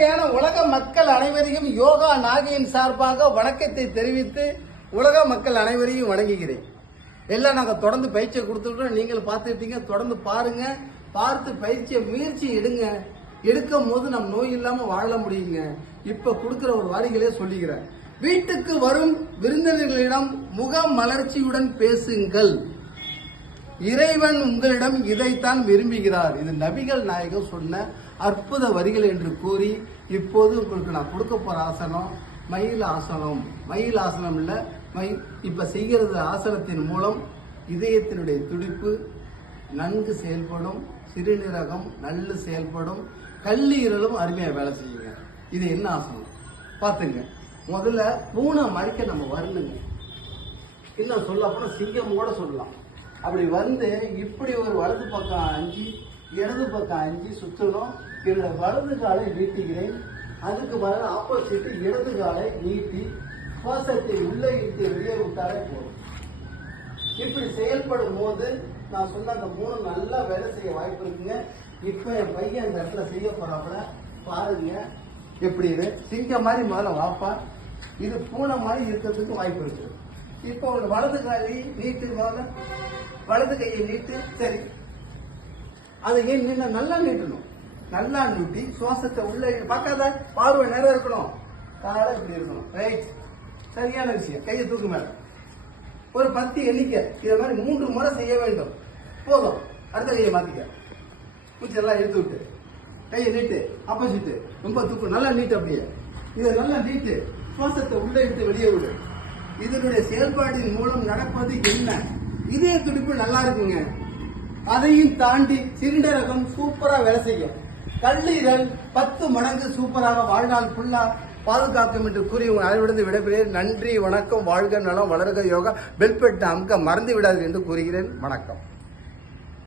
மாதிரியான உலக மக்கள் அனைவரையும் யோகா நாகையின் சார்பாக வணக்கத்தை தெரிவித்து உலக மக்கள் அனைவரையும் வணங்குகிறேன். எல்லாம் நாங்கள் தொடர்ந்து பயிற்சியை கொடுத்துட்டோம். நீங்கள் பார்த்துட்டீங்க. தொடர்ந்து பாருங்க. பார்த்து பயிற்சியை முயற்சி எடுங்க. எடுக்கும் போது நம் நோய் இல்லாம வாழ முடியுங்க. இப்ப கொடுக்கிற ஒரு வாரிகளே சொல்லிக்கிறேன். வீட்டுக்கு வரும் விருந்தினர்களிடம் முக மலர்ச்சியுடன் பேசுங்கள். இறைவன் உங்களிடம் இதைத்தான் விரும்புகிறார். இது நபிகள் நாயகம் சொன்ன அற்புத வரிகள் என்று கூறி இப்போது உங்களுக்கு நான் கொடுக்க போற ஆசனம் மயில் ஆசனம். மயில் ஆசனம் இல்ல, இப்ப செய்கிறது ஆசனத்தின் மூலம் இதயத்தினுடைய துடிப்பு நன்கு செயல்படும், சிறுநீரகம் நல்ல செயல்படும், கல்லீரலும் அருமையா வேலை செய்யுங்க. இது என்ன ஆசனம் பாத்துங்க. முதல்ல பூனை மறைக்க நம்ம வரணுங்க. இன்னும் சொல்ல போனா சிங்கம் கூட சொல்லலாம். அப்படி வந்து இப்படி ஒரு வலது பக்கம் 5 இடது பக்கம் 5 சுற்றணும். என்னோட வலது காலை நீட்டுகிறேன். அதுக்கு பதில் ஆப்போசிட் இடது காலை நீட்டி சுவாசத்தை உள்ளே இழுத்து வெளியே விட்டாலே போதும். இப்படி செயல்படும் போது நான் சொன்ன அந்த 3 நல்லா வேலை செய்ய வாய்ப்பு இருக்குங்க. இப்ப என் பையன் அந்த இடத்துல செய்ய போறாப்புல பாருங்க. எப்படி இது சிங்கம் மாதிரி முதல்ல வாப்பா, இது பூனை மாதிரி இருக்கிறதுக்கு வாய்ப்பு இருக்கு. இப்போ ஒரு வலது காலை நீட்டு, வலது கையை நீட்டு. சரி, அதை ஏன் நின்று நல்லா நீட்டணும். நல்லா நீட்டி சுவாசத்தை உள்ள பார்க்காத, பார்வை நேரம் இருக்கணும், காலை இப்படி இருக்கணும். ரைட், சரியான விஷயம். கையை தூக்கு மேல ஒரு 10 எண்ணிக்கை. இதை மாதிரி 3 முறை செய்ய வேண்டும். போதும். அடுத்த கையை மாத்திக்க. மூச்செல்லாம் எடுத்து விட்டு கையை நீட்டு. ஆப்போசிட் ரொம்ப தூக்கு. நல்லா நீட்டு. அப்படியே இதை நல்லா நீட்டு. சுவாசத்தை உள்ள எடுத்து வெளியே விடு. இதனுடைய செயல்பாட்டின் மூலம் நடப்பது என்ன? இதய துடிப்பு நல்லா இருக்குங்க. அதையும் தாண்டி சிறுநீரகம் சூப்பரா வேலை செய்யும். கல்லீரல் 10 மடங்கு சூப்பராக வாழ்நாள் ஃபுல்லா பாதுகாக்கும் என்று கூறி உங்கள் அனைவரிடம் விடைபெறுகிறேன். நன்றி, வணக்கம். வாழ்க நலம், வளர்க யோகா. பெல்பெட் அமுக்க மறந்து விடாது என்று கூறுகிறேன். வணக்கம்.